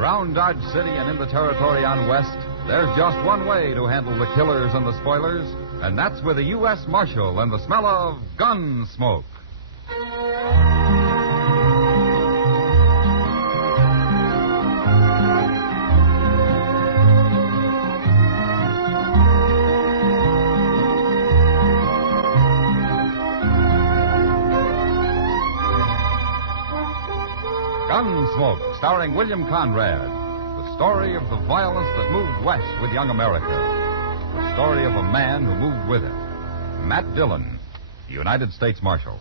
Around Dodge City and in the territory on West, there's just one way to handle the killers and the spoilers, and that's with a U.S. Marshal and the smell of Gunsmoke. Gunsmoke, starring William Conrad. The story of the violence that moved west with young America. The story of a man who moved with it. Matt Dillon, United States Marshal.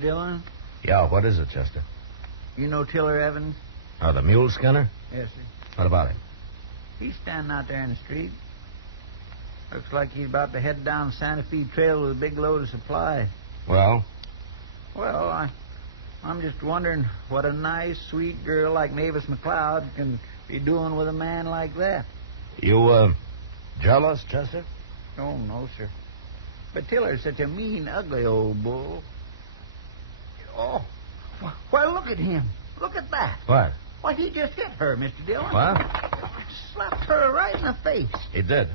Dillon? Yeah, what is it, Chester? You know Tiller Evans? Oh, the mule skinner? Yes, sir. What about him? He's standing out there in the street. Looks like he's about to head down Santa Fe Trail with a big load of supplies. Well? Well, I'm just wondering what a nice, sweet girl like Mavis McLeod can be doing with a man like that. You, jealous, Chester? Oh, no, sir. But Tiller's such a mean, ugly old bull. Oh, well, look at him. Look at that. What? Why, he just hit her, Mr. Dillon. What? Slapped her right in the face. He did.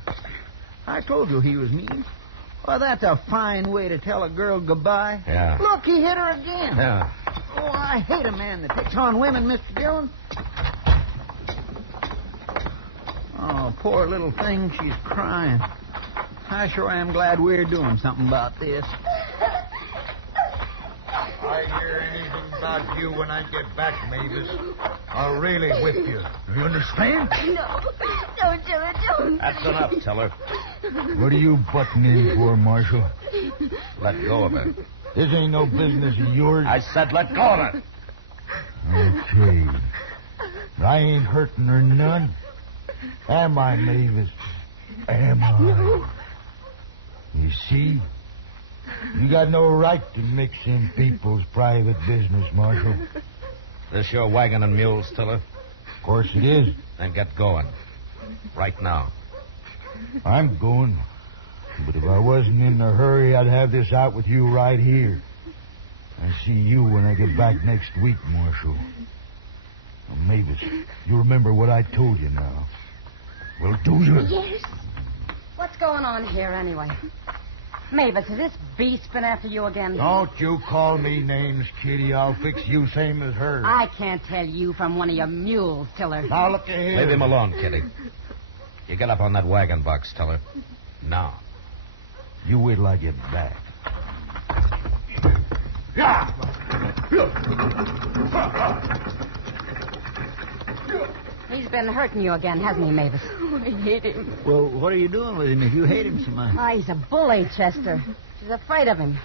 I told you he was mean. Well, that's a fine way to tell a girl goodbye. Yeah. Look, he hit her again. Yeah. Oh, I hate a man that picks on women, Mr. Dillon. Oh, poor little thing, she's crying. I sure am glad we're doing something about this. I hear anything about you when I get back, Mavis, I'll really whip you. You understand? No. Don't, Tiller, don't. That's enough, Tiller. What are you butting in for, Marshal? Let go of her. This ain't no business of yours. I said let go of her. Okay. I ain't hurting her none. Am I, Mavis? Am I? No. You see? You got no right to mix in people's private business, Marshal. This your wagon and mules, Tiller? Of course it is. Then get going. Right now. I'm going. But if I wasn't in a hurry, I'd have this out with you right here. I see you when I get back next week, Marshal. Now, Mavis, you remember what I told you now. Well, do you? Yes. What's going on here, anyway? Mavis, has this beast been after you again? Don't you call me names, Kitty. I'll fix you same as her. I can't tell you from one of your mules, Tiller. Now, look here. Leave him alone, Kitty. You get up on that wagon box, Tiller. Now. You wait till I get back. He's been hurting you again, hasn't he, Mavis? Oh, I hate him. Well, what are you doing with him if you hate him so much? Oh, he's a bully, Chester. She's afraid of him.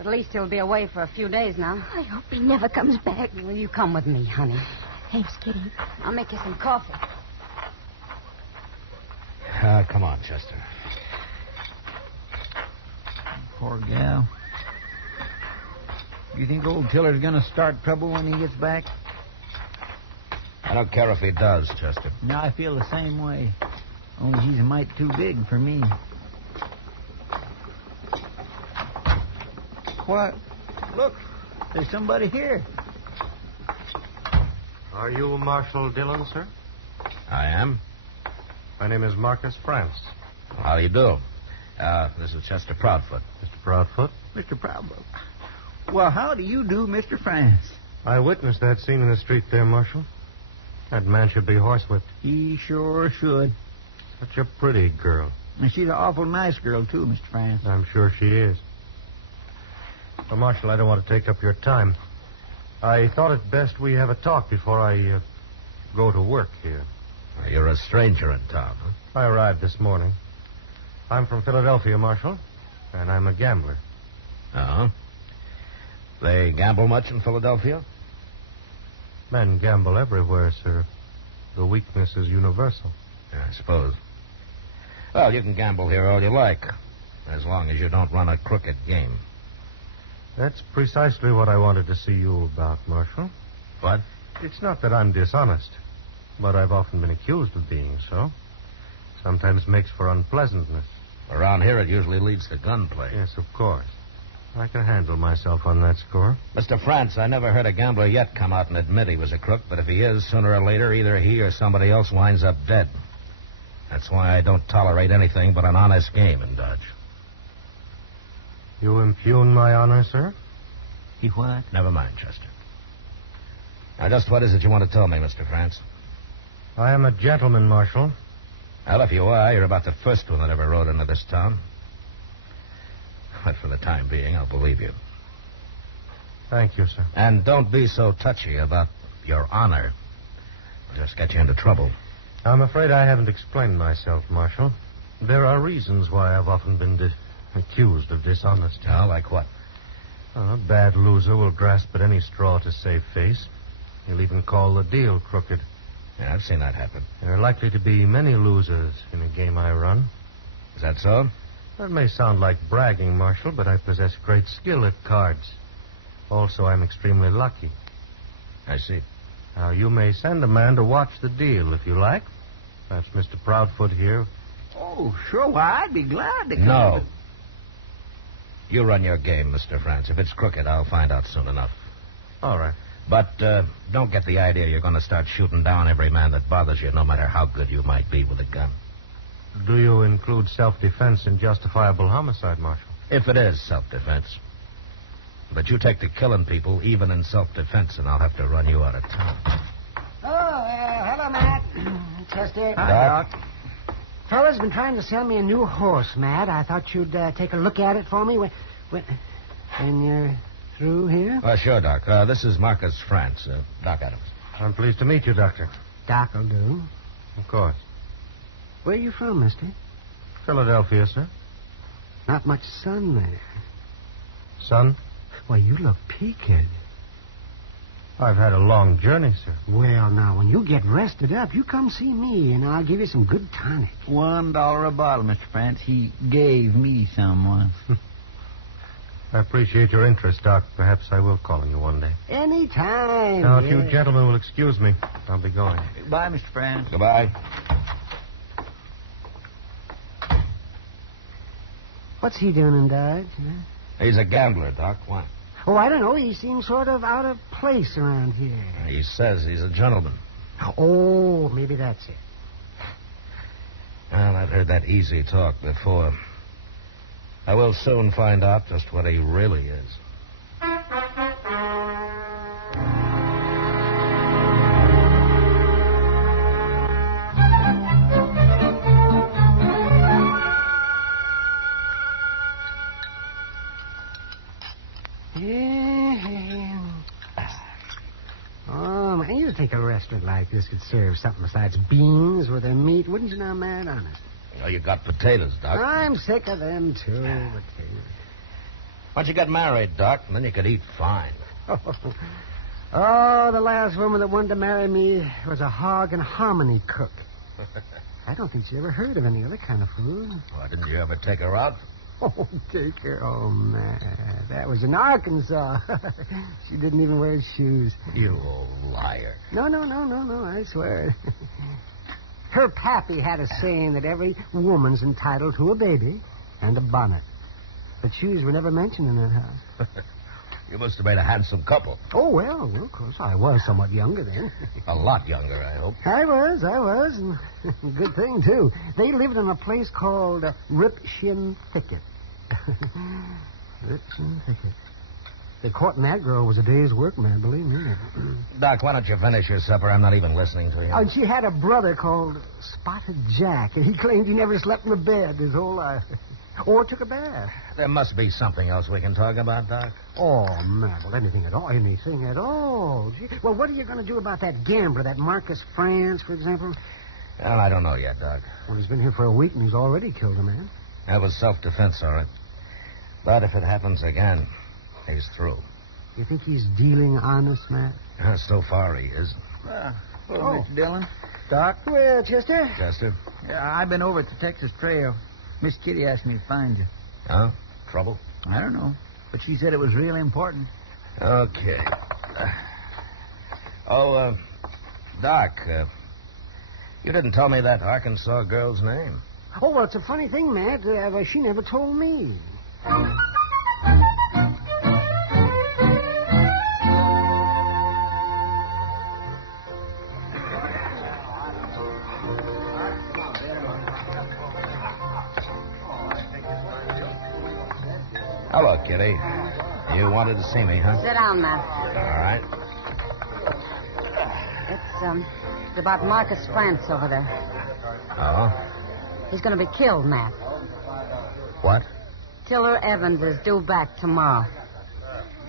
At least he'll be away for a few days now. I hope he never comes back. Will you come with me, honey? Thanks, Kitty. I'll make you some coffee. Come on, Chester. Poor gal. You think old Tiller's going to start trouble when he gets back? I don't care if he does, Chester. No, I feel the same way. Only he's a mite too big for me. What? Look, there's somebody here. Are you Marshal Dillon, sir? I am. My name is Marcus France. How do you do? This is Chester Proudfoot. Mr. Proudfoot? Mr. Proudfoot. Well, how do you do, Mr. France? I witnessed that scene in the street there, Marshal. That man should be horsewhipped. He sure should. Such a pretty girl. And she's an awful nice girl, too, Mr. France. I'm sure she is. Well, Marshal, I don't want to take up your time. I thought it best we have a talk before I go to work here. You're a stranger in town, huh? I arrived this morning. I'm from Philadelphia, Marshal, and I'm a gambler. Uh-huh. They gamble much in Philadelphia? Men gamble everywhere, sir. The weakness is universal. Yeah, I suppose. Well, you can gamble here all you like. as long as you don't run a crooked game. That's precisely what I wanted to see you about, Marshal. What? It's not that I'm dishonest, but I've often been accused of being so. Sometimes makes for unpleasantness. Around here, it usually leads to gunplay. Yes, of course. I can handle myself on that score. Mr. France, I never heard a gambler yet come out and admit he was a crook, but if he is, sooner or later, either he or somebody else winds up dead. That's why I don't tolerate anything but an honest game in Dodge. You impugn my honor, sir? He what? Never mind, Chester. Now, just what is it you want to tell me, Mr. France? I am a gentleman, Marshal. Well, if you are, you're about the first one that ever rode into this town. But for the time being, I'll believe you. Thank you, sir. And don't be so touchy about your honor. It'll just get you into trouble. I'm afraid I haven't explained myself, Marshal. There are reasons why I've often been accused of dishonesty. Oh, like what? A bad loser will grasp at any straw to save face. He'll even call the deal crooked. Yeah, I've seen that happen. There are likely to be many losers in a game I run. Is that so? That may sound like bragging, Marshal, but I possess great skill at cards. Also, I'm extremely lucky. I see. Now, you may send a man to watch the deal if you like. Perhaps Mr. Proudfoot here. Oh, sure. Why, I'd be glad to come. No. You run your game, Mr. France. If it's crooked, I'll find out soon enough. All right. But don't get the idea you're going to start shooting down every man that bothers you, no matter how good you might be with a gun. Do you include self-defense in justifiable homicide, Marshal? If it is self-defense. But you take to killing people, even in self-defense, and I'll have to run you out of town. Oh, hello, Matt. Chester. Hi, Doc. Fella's been trying to sell me a new horse, Matt. I thought you'd take a look at it for me when you're through here. Sure, Doc. This is Marcus France, Doc Adams. I'm pleased to meet you, Doctor. Doc'll do. Of course. Where are you from, mister? Philadelphia, sir. Not much sun there. Son? Why, you look peaked. I've had a long journey, sir. Well, now, when you get rested up, you come see me, and I'll give you some good tonic. $1 a bottle, Mr. France. He gave me some once. I appreciate your interest, Doc. Perhaps I will call on you one day. Anytime. Now, if you gentlemen will excuse me, I'll be going. Bye, Mr. France. Goodbye. What's he doing in Dodge? He's a gambler, Doc. Why? Oh, I don't know. He seems sort of out of place around here. He says he's a gentleman. Oh, maybe that's it. Well, I've heard that easy talk before. I will soon find out just what he really is. Oh, man, you'd think a restaurant like this could serve something besides beans with their meat, wouldn't you now, Matt? Honest. Oh, you got potatoes, Doc. I'm sick of them, too. Potatoes. Once you get married, Doc, then you could eat fine. Oh, the last woman that wanted to marry me was a hog and hominy cook. I don't think she ever heard of any other kind of food. Why, didn't you ever take her out? Oh, take her. Oh, man. That was in Arkansas. She didn't even wear shoes. You old liar. No, I swear. Her pappy had a saying that every woman's entitled to a baby and a bonnet. But shoes were never mentioned in that house. You must have made a handsome couple. Oh, well, of course, I was somewhat younger then. A lot younger, I hope. I was. And good thing, too. They lived in a place called Rip-Shin Thicket. Rip-Shin Thicket. The courting that girl was a day's work, man, believe me. Doc, why don't you finish your supper? I'm not even listening to you. Oh, and she had a brother called Spotted Jack, and he claimed he never slept in a bed his whole life. Or took a bath. There must be something else we can talk about, Doc. Oh, man, well, anything at all. Gee. Well, what are you going to do about that gambler, that Marcus France, for example? Well, I don't know yet, Doc. Well, he's been here for a week, and he's already killed a man. That was self-defense, all right. But if it happens again, he's through. You think he's dealing honest, Matt? So far, he is. Hello, Mr. Dillon. Doc? Well, Chester? Chester? Yeah, I've been over at the Texas Trail. Miss Kitty asked me to find you. Huh? Trouble? I don't know. But she said it was really important. Okay. Doc, you didn't tell me that Arkansas girl's name. Oh, well, it's a funny thing, Matt. She never told me. Hello, Kitty. You wanted to see me, huh? Sit down, Matt. All right. It's about Marcus France over there. Oh? He's going to be killed, Matt. What? Tiller Evans is due back tomorrow.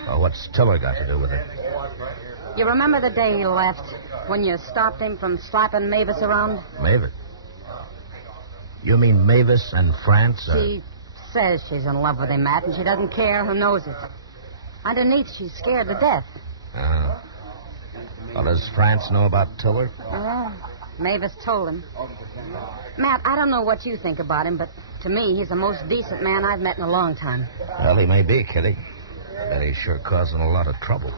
Well, what's Tiller got to do with it? You remember the day he left when you stopped him from slapping Mavis around? Mavis? You mean Mavis and France? She says she's in love with him, Matt, and she doesn't care who knows it. Underneath, she's scared to death. Well, does France know about Tiller? Mavis told him. Matt, I don't know what you think about him, but to me, he's the most decent man I've met in a long time. Well, he may be, Kitty. But he's sure causing a lot of trouble.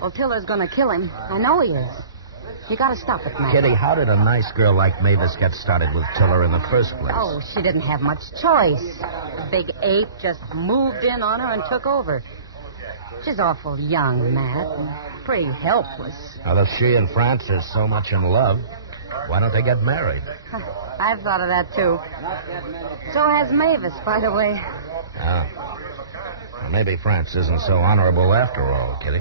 Well, Tiller's going to kill him. I know he is. You got to stop it, Matt. Kitty, how did a nice girl like Mavis get started with Tiller in the first place? Oh, she didn't have much choice. The big ape just moved in on her and took over. She's awful young, Matt, and pretty helpless. Well, if she and France is so much in love, why don't they get married? I've thought of that, too. So has Mavis, by the way. Well, maybe France isn't so honorable after all, Kitty.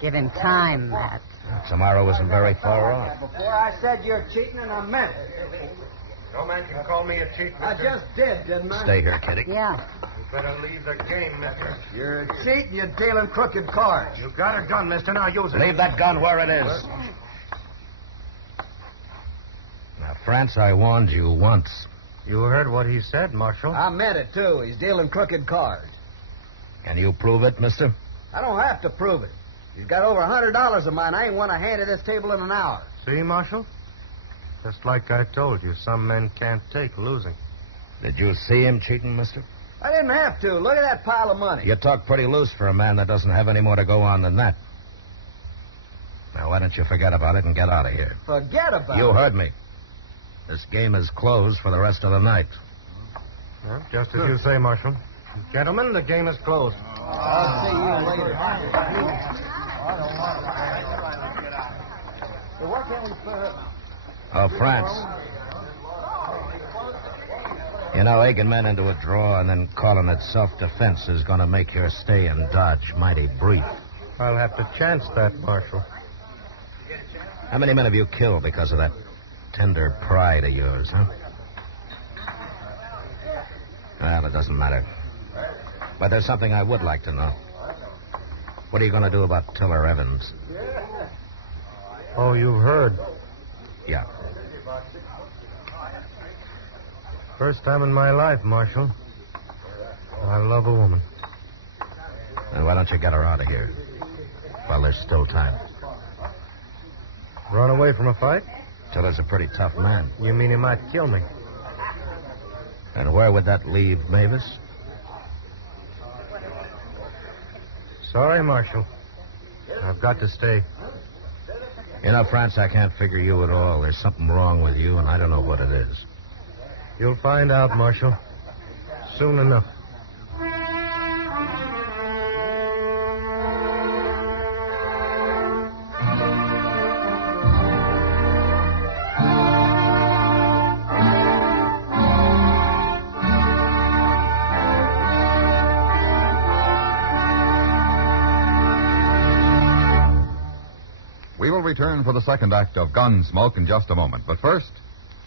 Give him time, Matt. Tomorrow isn't very far off. Before I said you're cheating, and I meant it. No man can call me a cheat, mister. I just did, didn't I? Stay here, Kitty. Yeah. You better leave the game, mister. You're a cheat and you're dealing crooked cards. You got a gun, mister. Now use it. Leave that gun where it is. Now, France, I warned you once. You heard what he said, Marshal. I meant it, too. He's dealing crooked cards. Can you prove it, mister? I don't have to prove it. He's got over $100 of mine. I ain't won a hand at this table in an hour. See, Marshal? Just like I told you, some men can't take losing. Did you see him cheating, mister? I didn't have to. Look at that pile of money. You talk pretty loose for a man that doesn't have any more to go on than that. Now, why don't you forget about it and get out of here? Forget about it? You heard me. This game is closed for the rest of the night. Well, just as you say, Marshal. Gentlemen, the game is closed. I'll see you later. So where can we put it? Oh, France. You know, egging men into a draw and then calling it self-defense is going to make your stay in Dodge mighty brief. I'll have to chance that, Marshal. How many men have you killed because of that tender pride of yours, huh? Well, it doesn't matter. But there's something I would like to know. What are you going to do about Tiller Evans? Oh, you've heard. Yeah. First time in my life, Marshal. I love a woman. Then why don't you get her out of here while there's still time? Run away from a fight? Tiller's a pretty tough man. You mean he might kill me? And where would that leave Mavis? Sorry, Marshal. I've got to stay. You know, France, I can't figure you at all. There's something wrong with you, and I don't know what it is. You'll find out, Marshal. Soon enough. We will return for the second act of Gunsmoke in just a moment. But first,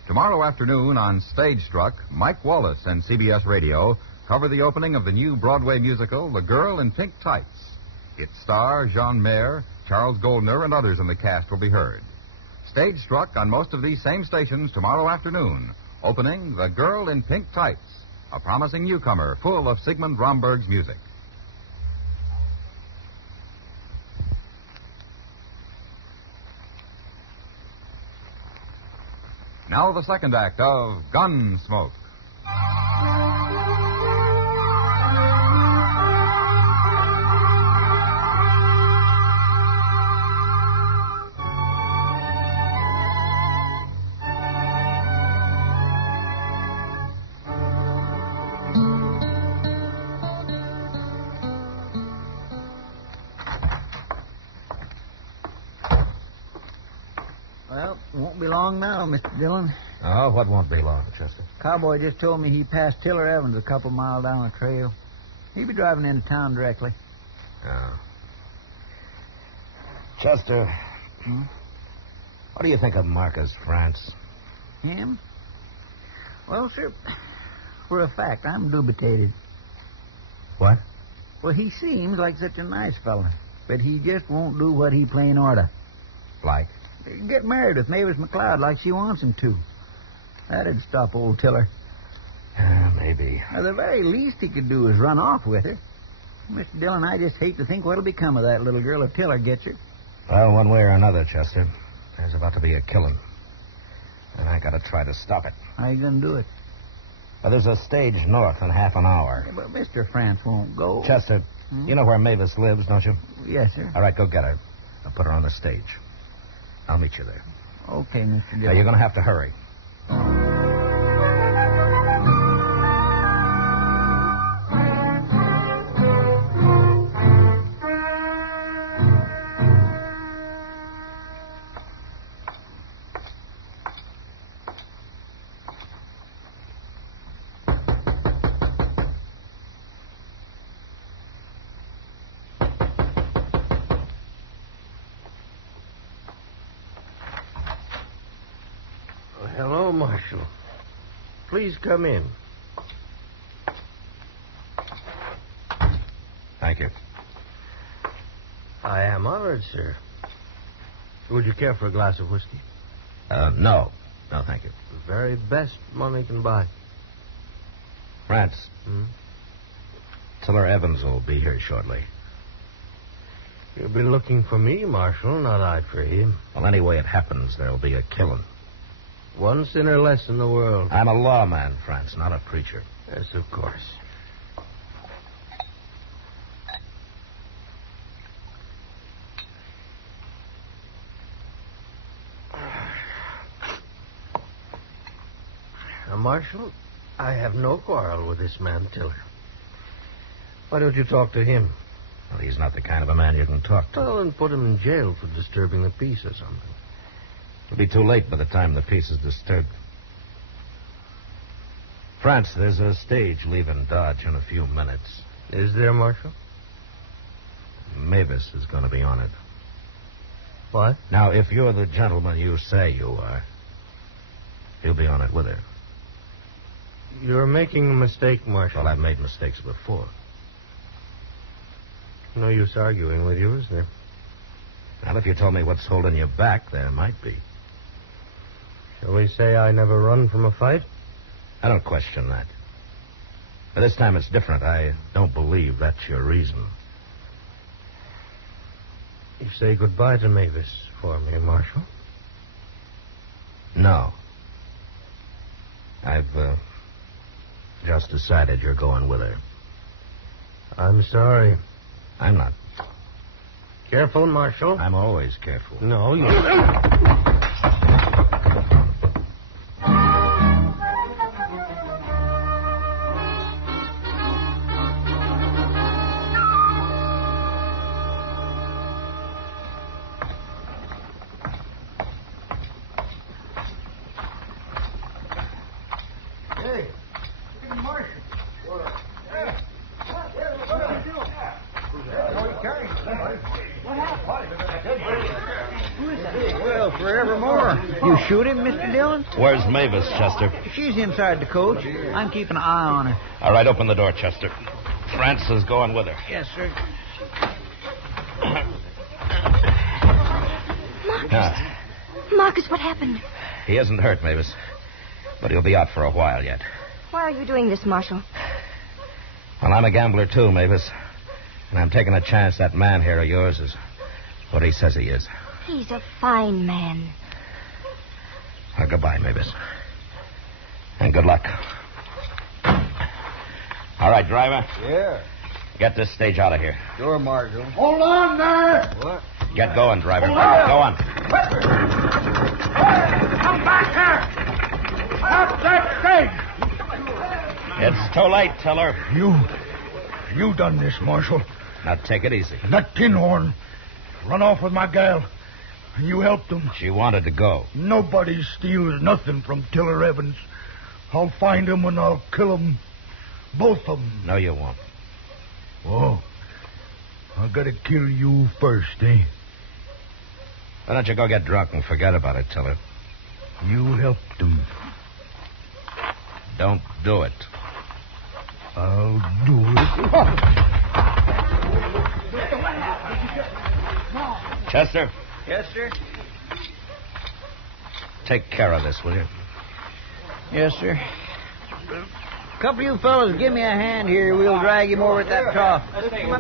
tomorrow afternoon on Stage Struck, Mike Wallace and CBS Radio cover the opening of the new Broadway musical, The Girl in Pink Tights. Its star, Jean Mayer, Charles Goldner, and others in the cast will be heard. Stage Struck on most of these same stations tomorrow afternoon, opening The Girl in Pink Tights, a promising newcomer full of Sigmund Romberg's music. Now the second act of Gunsmoke. Well, won't be long now, Mr. Dillon. Oh, what won't be long, Chester? Cowboy just told me he passed Tiller Evans a couple mile down the trail. He'll be driving into town directly. Oh. Chester, what do you think of Marcus France? Him? Well, sir, for a fact, I'm dubitated. What? Well, he seems like such a nice fella, but he just won't do what he plain order. Like? Get married with Mavis McLeod like she wants him to. That'd stop old Tiller. Maybe. Now, the very least he could do is run off with her. Mr. Dillon, I just hate to think what'll become of that little girl if Tiller gets her. Well, one way or another, Chester, there's about to be a killing. And I gotta try to stop it. How you gonna do it? Well, there's a stage north in half an hour. Yeah, but Mr. France won't go. Chester, you know where Mavis lives, don't you? Yes, sir. All right, go get her. I'll put her on the stage. I'll meet you there. Okay, Mr. Dillon. Now, you're gonna have to hurry. Hello, Marshal. Please come in. Thank you. I am honored, sir. Would you care for a glass of whiskey? No. No, thank you. The very best money can buy. France. Tiller Evans will be here shortly. You'll be looking for me, Marshal, not I for him. Well, any way it happens, there'll be a killing. One sinner less in the world. I'm a lawman, France, not a preacher. Yes, of course. Now, Marshal, I have no quarrel with this man, Tiller. Why don't you talk to him? Well, he's not the kind of a man you can talk to. Well, and put him in jail for disturbing the peace or something. It'll be too late by the time the peace is disturbed. France, there's a stage leaving Dodge in a few minutes. Is there, Marshal? Mavis is going to be on it. What? Now, if you're the gentleman you say you are, he'll be on it with her. You're making a mistake, Marshal. Well, I've made mistakes before. No use arguing with you, is there? Well, if you told me what's holding you back, there might be. Shall we say I never run from a fight? I don't question that. But this time it's different. I don't believe that's your reason. You say goodbye to Mavis for me, Marshal? No. I've just decided you're going with her. I'm sorry. I'm not. Careful, Marshal. I'm always careful. No, you... Well, forevermore. You shoot him, Mr. Dillon? Where's Mavis, Chester? She's inside the coach. I'm keeping an eye on her. All right, open the door, Chester. France is going with her. Yes, sir. Marcus. Marcus, what happened? He isn't hurt, Mavis. But he'll be out for a while yet. Why are you doing this, Marshal? Well, I'm a gambler, too, Mavis. And I'm taking a chance that man here of yours is what he says he is. He's a fine man. Well, goodbye, Mavis. And good luck. All right, driver. Yeah. Get this stage out of here. Sure, Marshal. Hold on there! What? Get going, driver. Go on. Come back here! Stop that stage! It's too late, Tiller. You done this, Marshal. Now, take it easy. And that tin horn run off with my gal. You helped them. She wanted to go. Nobody steals nothing from Tiller Evans. I'll find him and I'll kill him. Both of them. No, you won't. Oh. I gotta kill you first, eh? Why don't you go get drunk and forget about it, Tiller? You helped them. Don't do it. I'll do it. Chester, Yes, sir. take care of this, will you? Yes, sir. Couple of you fellas, give me a hand here. We'll drag him over at that trough.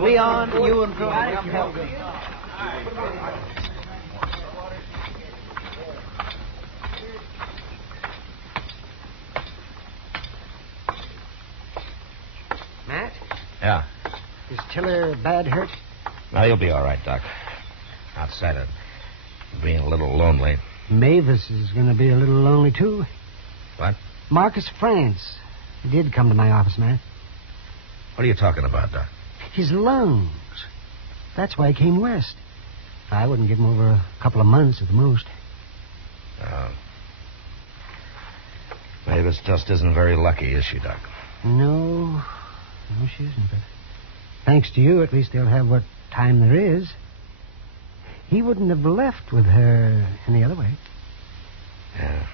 Leon, you and Tony, come help me. Matt, Yeah. is Tiller bad hurt? No, you'll be all right, Doc. Outside of being a little lonely. Mavis is going to be a little lonely, too. What? Marcus France. He did come to my office, Matt. What are you talking about, Doc? His lungs. That's why he came west. I wouldn't give him over a couple of months at the most. Mavis just isn't very lucky, is she, Doc? No, she isn't. But thanks to you, at least they'll have what time there is. He wouldn't have left with her any other way. Yeah.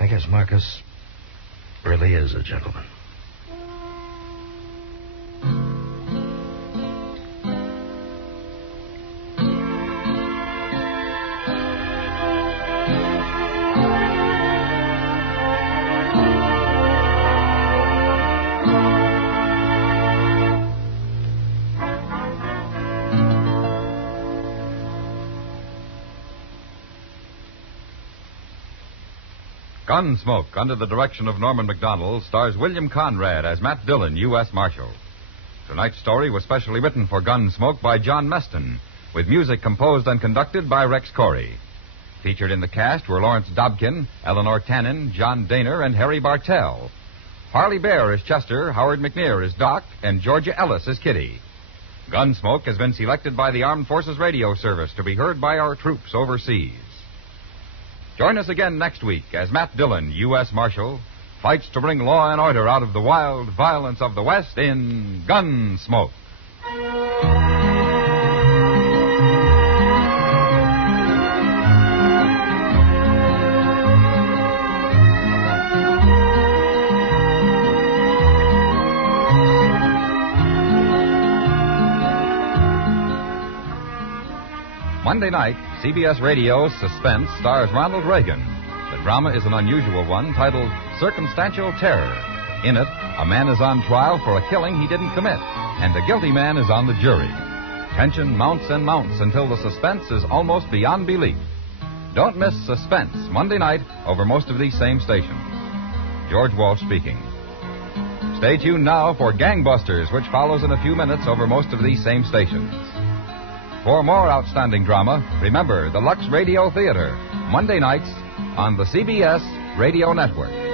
I guess Marcus really is a gentleman. Gunsmoke, under the direction of Norman MacDonnell, stars William Conrad as Matt Dillon, U.S. Marshal. Tonight's story was specially written for Gunsmoke by John Meston, with music composed and conducted by Rex Corey. Featured in the cast were Lawrence Dobkin, Eleanor Tannen, John Daner, and Harry Bartell. Parley Baer is Chester, Howard McNear is Doc, and Georgia Ellis is Kitty. Gunsmoke has been selected by the Armed Forces Radio Service to be heard by our troops overseas. Join us again next week as Matt Dillon, U.S. Marshal, fights to bring law and order out of the wild violence of the West in Gunsmoke. Monday night, CBS Radio's Suspense stars Ronald Reagan. The drama is an unusual one titled Circumstantial Terror. In it, a man is on trial for a killing he didn't commit, and the guilty man is on the jury. Tension mounts and mounts until the suspense is almost beyond belief. Don't miss Suspense Monday night over most of these same stations. George Walsh speaking. Stay tuned now for Gangbusters, which follows in a few minutes over most of these same stations. For more outstanding drama, remember the Lux Radio Theater, Monday nights on the CBS Radio Network.